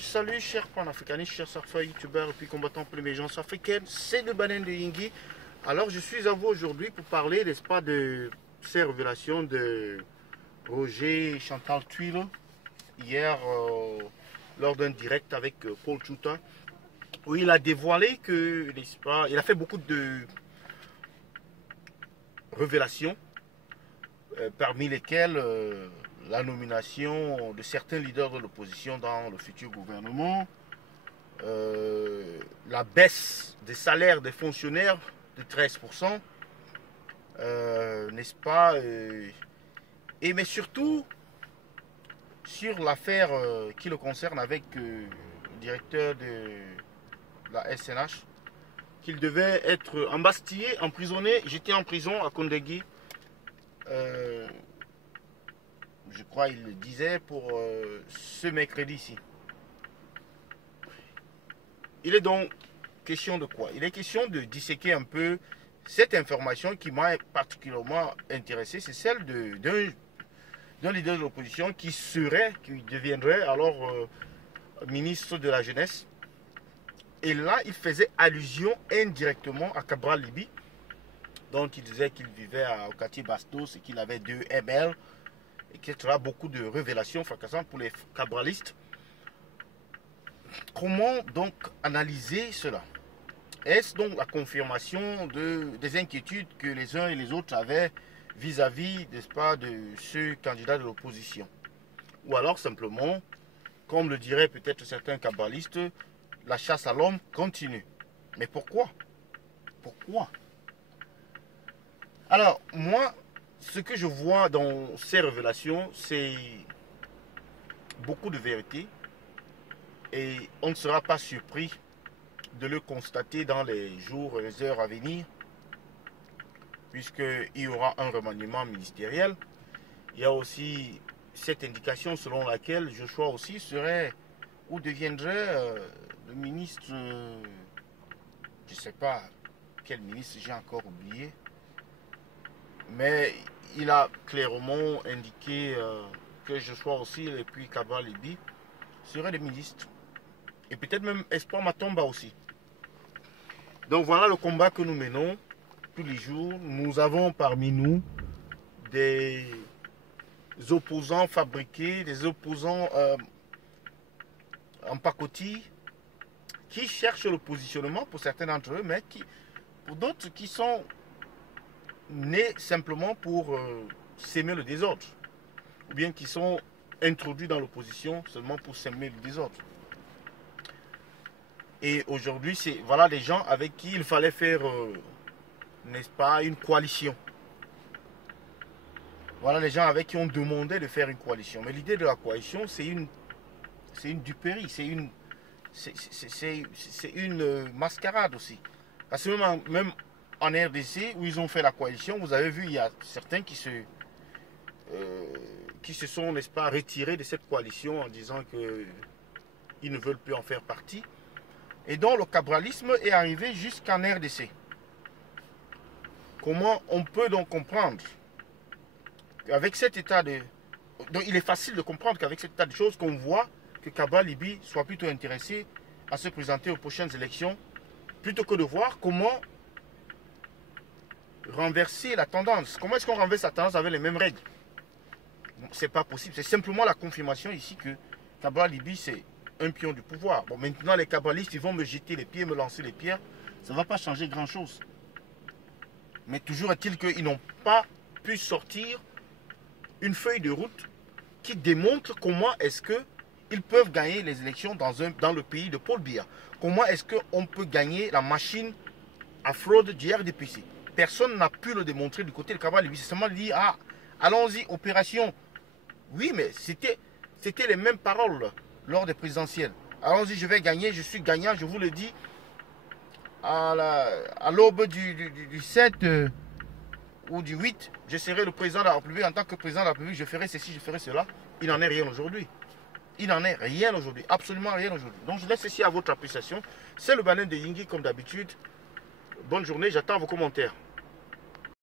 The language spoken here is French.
Salut chers panafricanistes, chers surfeurs, youtubeurs et puis combattants pour les gens africaines, c'est le Banane de Yingui. Alors je suis à vous aujourd'hui pour parler, n'est-ce pas, de ces révélations de Roger Chantal Tuile hier lors d'un direct avec Paul Chouta, où il a dévoilé que, n'est-ce pas, il a fait beaucoup de révélations, parmi lesquelles la nomination de certains leaders de l'opposition dans le futur gouvernement, la baisse des salaires des fonctionnaires de 13%, n'est-ce pas, mais surtout sur l'affaire qui le concerne avec le directeur de la SNH, qu'il devait être embastillé, emprisonné, jeté en prison à Kondegui. Je crois il le disait pour ce mercredi-ci. Il est donc question de quoi? Il est question de disséquer un peu cette information qui m'a particulièrement intéressé. C'est celle d'un leader de l'opposition qui deviendrait alors ministre de la jeunesse. Et là, il faisait allusion indirectement à Cabral Libye, dont il disait qu'il vivait au quartier Bastos et qu'il avait 2 ML, etc. Beaucoup de révélations fracassantes pour les cabralistes. Comment donc analyser cela? Est-ce donc la confirmation des inquiétudes que les uns et les autres avaient vis-à-vis, n'est-ce pas, de ce candidat de l'opposition? Ou alors simplement, comme le diraient peut-être certains cabralistes, la chasse à l'homme continue. Mais pourquoi? Pourquoi? Alors, moi, ce que je vois dans ces révélations, c'est beaucoup de vérité. Et on ne sera pas surpris de le constater dans les jours et les heures à venir, puisqu'il y aura un remaniement ministériel. Il y a aussi cette indication selon laquelle Joshua aussi serait ou deviendrait le ministre, je ne sais pas quel ministre, j'ai encore oublié. Mais il a clairement indiqué que Joshua aussi, et puis Cabral Libye, seraient des ministres. Et peut-être même Espoir Matomba aussi. Donc voilà le combat que nous menons tous les jours. Nous avons parmi nous des opposants fabriqués, des opposants en pacotille, qui cherchent le positionnement pour certains d'entre eux, mais pour d'autres qui sont nés simplement pour s'aimer le désordre, ou bien qui sont introduits dans l'opposition seulement pour s'aimer le désordre. Et aujourd'hui, c'est voilà des gens avec qui il fallait faire, n'est-ce pas, une coalition. Voilà les gens avec qui on demandait de faire une coalition. Mais l'idée de la coalition, c'est une duperie, c'est une mascarade aussi. Parce que même en RDC, où ils ont fait la coalition, vous avez vu, il y a certains qui se sont, n'est-ce pas, retirés de cette coalition en disant qu'ils ne veulent plus en faire partie. Et donc le cabralisme est arrivé jusqu'en RDC. Comment on peut donc comprendre qu'avec cet état de... Donc il est facile de comprendre qu'avec cet état de choses qu'on voit que Cabral Libye soit plutôt intéressé à se présenter aux prochaines élections, plutôt que de voir comment renverser la tendance. Comment est-ce qu'on renverse la tendance avec les mêmes règles? Bon, c'est pas possible. C'est simplement la confirmation ici que Cabral Libye, c'est un pion du pouvoir. Bon, maintenant, les cabralistes, ils vont me jeter les pieds, me lancer les pierres. Ça ne va pas changer grand-chose. Mais toujours est-il qu'ils n'ont pas pu sortir une feuille de route qui démontre comment est-ce qu'ils peuvent gagner les élections dans le pays de Paul Biya. Comment est-ce qu'on peut gagner la machine à fraude du RDPC. Personne n'a pu le démontrer du côté de Cabral Libye. C'est seulement dit, ah, allons-y, opération. Oui, mais c'était les mêmes paroles lors des présidentielles. Allons-y, je vais gagner, je suis gagnant, je vous le dis. À l'aube du 7 ou du 8, je serai le président de la République. En tant que président de la République, je ferai ceci, je ferai cela. Il n'en est rien aujourd'hui. Il n'en est rien aujourd'hui, absolument rien aujourd'hui. Donc je laisse ceci à votre appréciation. C'est le Banane de Yingui comme d'habitude. Bonne journée, j'attends vos commentaires.